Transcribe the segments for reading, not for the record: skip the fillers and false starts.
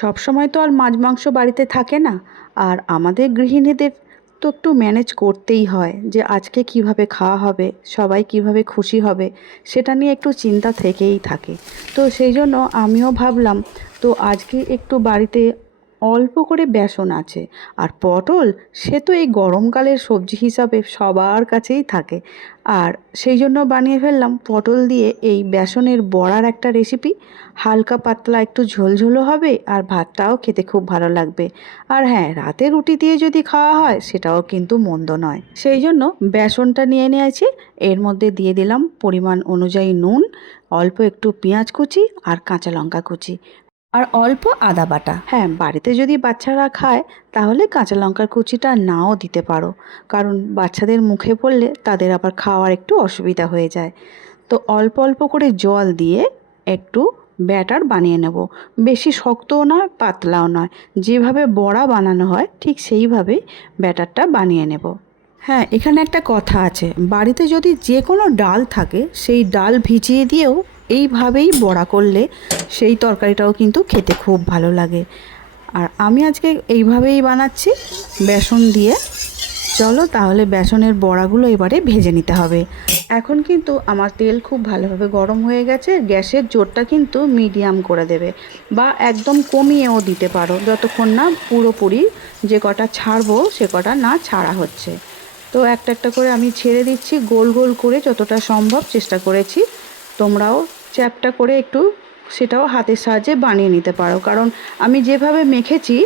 সব সময় তো আর মাছ মাংস বাড়িতে থাকে না। আর আমাদের গৃহিণীদের তো একটু ম্যানেজ করতেই হয় যে আজকে কিভাবে খাওয়া হবে, সবাই কিভাবে খুশি হবে, সেটা নিয়ে একটু চিন্তা থেকেই থাকে। তো সেই জন্য আমিও ভাবলাম, তো আজকে একটু বাড়িতে অল্প করে বেসন আছে আর পটল, সে তো এই গরমকালের সবজি হিসাবে সবার কাছেই থাকে। আর সেই জন্য বানিয়ে ফেললাম পটল দিয়ে এই বেসনের বড়ার একটা রেসিপি। হালকা পাতলা একটু ঝোলঝোলও হবে আর ভাতটাও খেতে খুব ভালো লাগবে। আর হ্যাঁ, রাতে রুটি দিয়ে যদি খাওয়া হয় সেটাও কিন্তু মন্দ নয়। সেই জন্য বেসনটা নিয়ে নিয়েছি, এর মধ্যে দিয়ে দিলাম পরিমাণ অনুযায়ী নুন, অল্প একটু পেঁয়াজ কুচি আর কাঁচা লঙ্কা কুচি, আর অল্প আদা বাটা। হ্যাঁ, বাড়িতে যদি বাচ্চারা খায় তাহলে কাঁচা লঙ্কার কুচিটা নাও দিতে পারো, কারণ বাচ্চাদের মুখে পড়লে তাদের আবার খাওয়ার একটু অসুবিধা হয়ে যায়। তো অল্প অল্প করে জল দিয়ে একটু ব্যাটার বানিয়ে নেব। বেশি শক্তও নয়, পাতলাও নয়, যেভাবে বড়া বানানো হয় ঠিক সেইভাবেই ব্যাটারটা বানিয়ে নেব। হ্যাঁ, এখানে একটা কথা আছে, বাড়িতে যদি যে কোনো ডাল থাকে সেই ডাল ভিজিয়ে দিয়েও এইভাবেই বড়া করলে সেই তরকারিটাও কিন্তু খেতে খুব ভালো লাগে। আর আমি আজকে এইভাবেই বানাচ্ছি, বেসন দিয়ে। চলো তাহলে বেসনের বড়াগুলো এবারে ভেজে নিতে হবে। এখন কিন্তু আমার তেল খুব ভালোভাবে গরম হয়ে গেছে। গ্যাসের জোরটা কিন্তু মিডিয়াম করে দেবে, বা একদম কমিয়েও দিতে পারো, যতক্ষণ না পুরোপুরি যে কটা ছাড়বো সে কটা না ছাড়া হচ্ছে। তো একটা একটা করে আমি ছেড়ে দিচ্ছি, গোল গোল করে যতটা সম্ভব চেষ্টা করেছি। তোমরাও চ্যাপটা করে একটু সেটাও হাতের সাহায্যে বানিয়ে নিতে পারো, কারণ আমি যেভাবে মেখেছি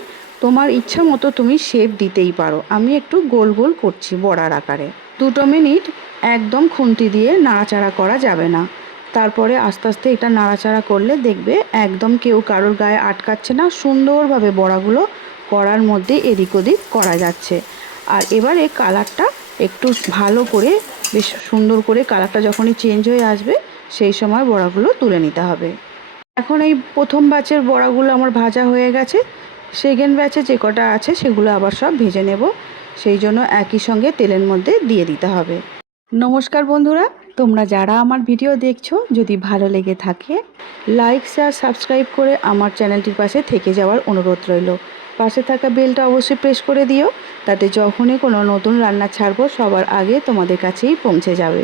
তোমার ইচ্ছা মতো তুমি শেপ দিতেই পারো। আমি একটু গোল গোল করছি বড়ার আকারে। 2 মিনিট একদম খুন্তি দিয়ে নাড়াচাড়া করা যাবে না। তারপরে আস্তে আস্তে এটা নাড়াচাড়া করলে দেখবে একদম কেউ কারোর গায়ে আটকাচ্ছে না, সুন্দরভাবে বড়াগুলো করার মধ্যে এদিক ওদিক করা যাচ্ছে। আর এবারে কালারটা একটু ভালো করে, বেশ সুন্দর করে কালারটা যখনই চেঞ্জ হয়ে আসবে সেই সময় বড়াগুলো তুলে নিতে হবে। এখন এই প্রথম ব্যাচের বড়াগুলো আমার ভাজা হয়ে গেছে। সেকেন্ড ব্যাচে যে কটা আছে সেগুলো আবার সব ভেজে নেব, সেই জন্য একই সঙ্গে তেলের মধ্যে দিয়ে দিতে হবে। নমস্কার বন্ধুরা, তোমরা যারা আমার ভিডিও দেখছো, যদি ভালো লেগে থাকে লাইক শেয়ার সাবস্ক্রাইব করে আমার চ্যানেলটির পাশে থেকে যাওয়ার অনুরোধ রইল। পাশে থাকা বেলটা অবশ্যই প্রেস করে দিও, তাতে যখনই কোনো নতুন রান্না ছাড়বো সবার আগে তোমাদের কাছেই পৌঁছে যাবে।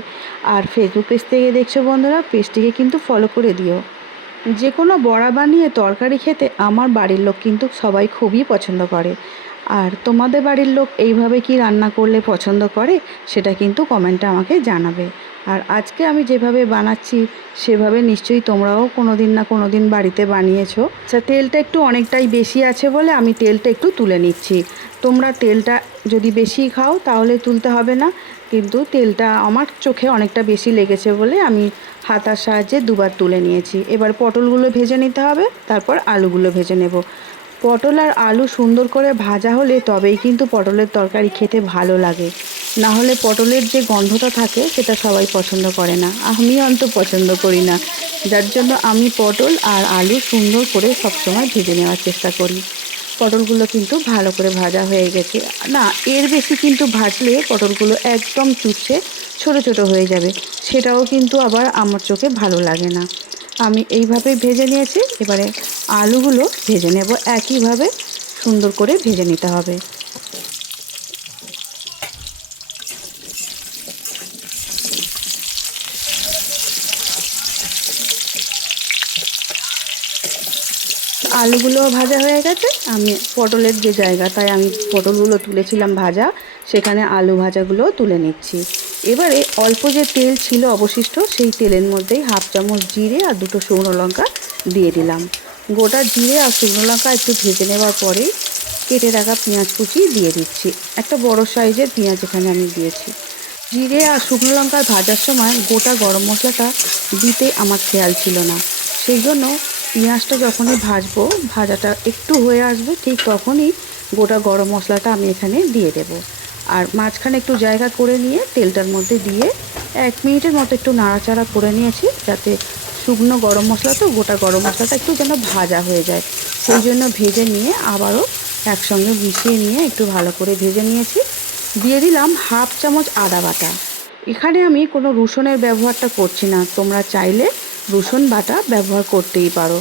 আর ফেসবুক পেজ থেকে দেখছো বন্ধুরা, পেজটিকে কিন্তু ফলো করে দিও। যে কোনো বড়া বানিয়ে তরকারি খেতে আমার বাড়ির লোক কিন্তু সবাই খুবই পছন্দ করে। আর তোমাদের বাড়ির লোক এইভাবে কি রান্না করলে পছন্দ করে সেটা কিন্তু কমেন্টে আমাকে জানাবে। আর আজকে আমি যেভাবে বানাচ্ছি সেভাবে নিশ্চয়ই তোমরাও কোনো দিন না কোনো দিন বাড়িতে বানিয়েছো। আচ্ছা, তেলটা একটু অনেকটাই বেশি আছে বলে আমি তেলটা একটু তুলে নিচ্ছি। তোমরা তেলটা যদি বেশি খাও তাহলে তুলতে হবে না, কিন্তু তেলটা আমার চোখে অনেকটা বেশি লেগেছে বলে আমি হাতার সাহায্যে দুবার তুলে নিয়েছি। এবার পটলগুলো ভেজে নিতে হবে, তারপর আলুগুলো ভেজে নেব। পটল আর আলু সুন্দর করে ভাজা হলে তবেই কিন্তু পটলের তরকারি খেতে ভালো লাগে, না হলে পটলের যে গন্ধটা থাকে সেটা সবাই পছন্দ করে না, আমি অন্তত পছন্দ করি না। যার জন্য আমি পটল আর আলু সুন্দর করে সবসময় ভেজে নেওয়ার চেষ্টা করি। পটলগুলো কিন্তু ভালো করে ভাজা হয়ে গেছে। না, এর বেশি কিন্তু ভাজলে পটলগুলো একদম চুপসে ছোটো ছোটো হয়ে যাবে, সেটাও কিন্তু আবার আমার চোখে ভালো লাগে না। আমি এইভাবেই ভেজে নিয়েছি। এবারে আলুগুলো ভেজে নেব, একইভাবে সুন্দর করে ভেজে নিতে হবে। আলুগুলো ভাজা হয়ে গেছে। আমি পটলের যে জায়গাটায় আমি পটলগুলো তুলেছিলাম ভাজা, সেখানে আলু ভাজাগুলো তুলে নিচ্ছি। এবারে অল্প যে তেল ছিল অবশিষ্ট, সেই তেলের মধ্যেই 1/2 চামচ জিরে আর 2টো শুকনো লঙ্কা দিয়ে দিলাম। গোটা জিরে আর শুকনো লঙ্কা একটু ভেজে নেওয়ার পরে কেটে রাখা পেঁয়াজ কুচি দিয়ে দিচ্ছি। একটা বড় সাইজের পেঁয়াজ এখানে আমি দিয়েছি। জিরে আর শুকনো লঙ্কা ভাজার সময় গোটা গরম মশলাটা দিতে আমার খেয়াল ছিল না, সেই জন্য পেঁয়াজটা যখনই ভাজবো, ভাজাটা একটু হয়ে আসবে ঠিক তখনই গোটা গরম মশলাটা আমি এখানে দিয়ে দেব। আর মাঝখানে একটু জায়গা করে নিয়ে তেলটার মধ্যে দিয়ে 1 মিনিটের মতো একটু নাড়াচাড়া করে নিয়েছি, যাতে শুকনো গরম মশলা তো গোটা গরম মশলাটা একটু যেন ভাজা হয়ে যায়, সেই জন্য ভেজে নিয়ে আবারও একসঙ্গে মিশিয়ে নিয়ে একটু ভালো করে ভেজে নিয়েছি। দিয়ে দিলাম 1/2 চামচ আদা বাটা। এখানে আমি কোনো রসুনের ব্যবহারটা করছি না, তোমরা চাইলে রসুন বাটা ব্যবহার করতেই পারো।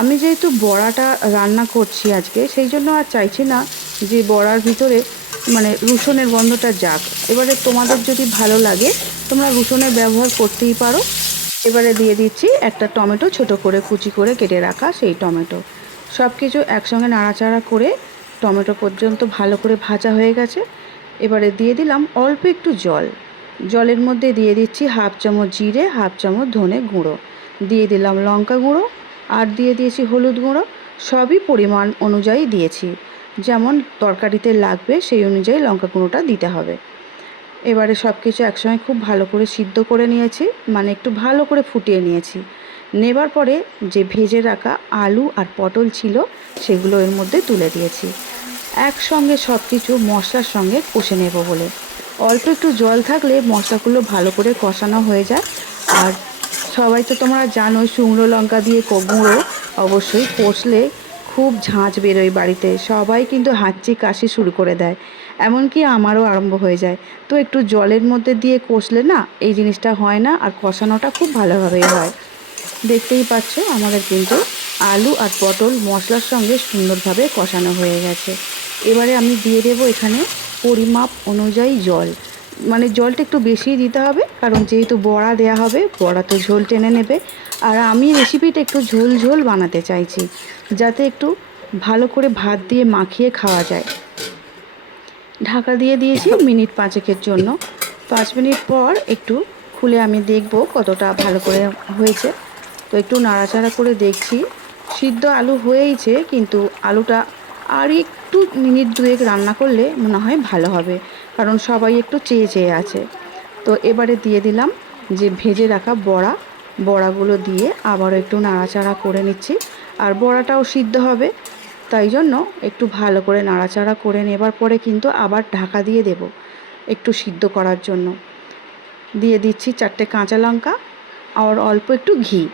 আমি যেহেতু বড়াটা রান্না করছি আজকে, সেই জন্য আর চাইছি না যে বড়ার ভিতরে মানে রসুনের গন্ধটা যাক। এবারে তোমাদের যদি ভালো লাগে তোমরা রসুনের ব্যবহার করতেই পারো। এবারে দিয়ে দিচ্ছি একটা টমেটো, ছোট করে কুচি করে কেটে রাখা সেই টমেটো। সব কিছু একসঙ্গে নাড়াচাড়া করে টমেটো পর্যন্ত ভালো করে ভাজা হয়ে গেছে। এবারে দিয়ে দিলাম অল্প একটু জল। জলের মধ্যে দিয়ে দিচ্ছি হাফ চামচ জিরে, হাফ চামচ ধনে গুঁড়ো, দিয়ে দিলাম লঙ্কা গুঁড়ো, আর দিয়ে দিয়েছি হলুদ গুঁড়ো। সবই পরিমাণ অনুযায়ী দিয়েছি, যেমন তরকারিতে লাগবে সেই অনুযায়ী লঙ্কা গুঁড়োটা দিতে হবে। এবারে সব কিছু একসঙ্গে খুব ভালো করে সিদ্ধ করে নিয়েছি, মানে একটু ভালো করে ফুটিয়ে নিয়েছি। নেবার পরে যে ভেজে রাখা আলু আর পটল ছিল সেগুলো এর মধ্যে তুলে দিয়েছি। একসঙ্গে সব কিছু মশলার সঙ্গে কষে নেব বলে অল্প একটু জল থাকলে মশলাগুলো ভালো করে কষানো হয়ে যায়। আর সবাই তো তোমরা জানো শুকনো লঙ্কা দিয়ে গুঁড়ো অবশ্যই কষলে খুব ঝাঁঝ বেরোয় বাড়িতে, সবাই কিন্তু হাঁচি কাশি শুরু করে দেয়, এমনকি আমারও আরম্ভ হয়ে যায়। তো একটু জলের মধ্যে দিয়ে কষলে না এই জিনিসটা হয় না, আর কষানোটা খুব ভালোভাবেই হয়। দেখতেই পাচ্ছ আমাদের কিন্তু আলু আর পটল মশলার সঙ্গে সুন্দরভাবে কষানো হয়ে গেছে। এবারে আমি দিয়ে দেবো এখানে পরিমাপ অনুযায়ী জল, মানে জলটা একটু বেশি দিতে হবে, কারণ যেহেতু বড়া দেয়া হবে বড়া তো ঝোল টেনে নেবে। আর আমি রেসিপিটা একটু ঝোল ঝোল বানাতে চাইছি, যাতে একটু ভালো করে ভাত দিয়ে মাখিয়ে খাওয়া যায়। ঢাকা দিয়ে দিয়েছি মিনিট 5-এর জন্য। 5 মিনিট পর একটু খুলে আমি দেখব কতটা ভালো করে হয়েছে। তো একটু নাড়াচাড়া করে দেখছি, সিদ্ধ আলু হয়েইছে, কিন্তু আলুটা আর একটু মিনিট 2 রান্না করলে মনে হয় ভালো হবে, কারণ সবাই একটু চেয়ে চেয়ে আছে। তো এবারে দিয়ে দিলাম যে ভেজে রাখা বড়াগুলো দিয়ে আবারও একটু নাড়াচাড়া করে নিচ্ছি। আর বড়াটাও সিদ্ধ হবে, তাই জন্য একটু ভালো করে নাড়াচাড়া করে নেবার পরে কিন্তু আবার ঢাকা দিয়ে দেব একটু সিদ্ধ করার জন্য। দিয়ে দিচ্ছি 4টে কাঁচা লঙ্কা আর অল্প একটু ঘি।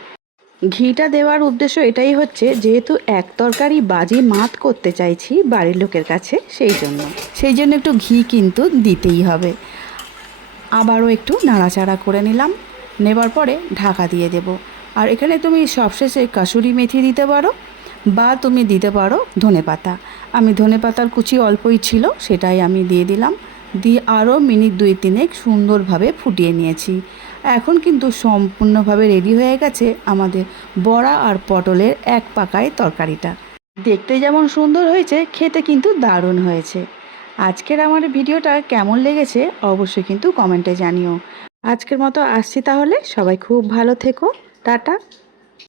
ঘিটা দেওয়ার উদ্দেশ্য এটাই হচ্ছে, যেহেতু এক তরকারি বাজি মাত করতে চাইছি বাড়ির লোকের কাছে, সেই জন্য একটু ঘি কিন্তু দিতেই হবে। আবারও একটু নাড়াচাড়া করে নিলাম, নেবার পরে ঢাকা দিয়ে দেব। আর এখানে তুমি সবশেষে কাসুরি মেথি দিতে পারো, বা তুমি দিতে পারো ধনেপাতা। আমি ধনেপাতার কুচি অল্পই ছিল, সেটাই আমি দিয়ে দিলাম। দিয়ে আরও মিনিট 2-3 সুন্দরভাবে ফুটিয়ে নিয়েছি। এখন কিন্তু সম্পূর্ণভাবে রেডি হয়ে গেছে আমাদের বড়া আর পটলের এক পাকায় তরকারিটা। দেখতে যেমন সুন্দর হয়েছে, খেতে কিন্তু দারুণ হয়েছে। আজকের আমার ভিডিওটা কেমন লেগেছে অবশ্যই কিন্তু কমেন্টে জানিও। আজকের মতো আসছি তাহলে, সবাই খুব ভালো থেকো, টাটা।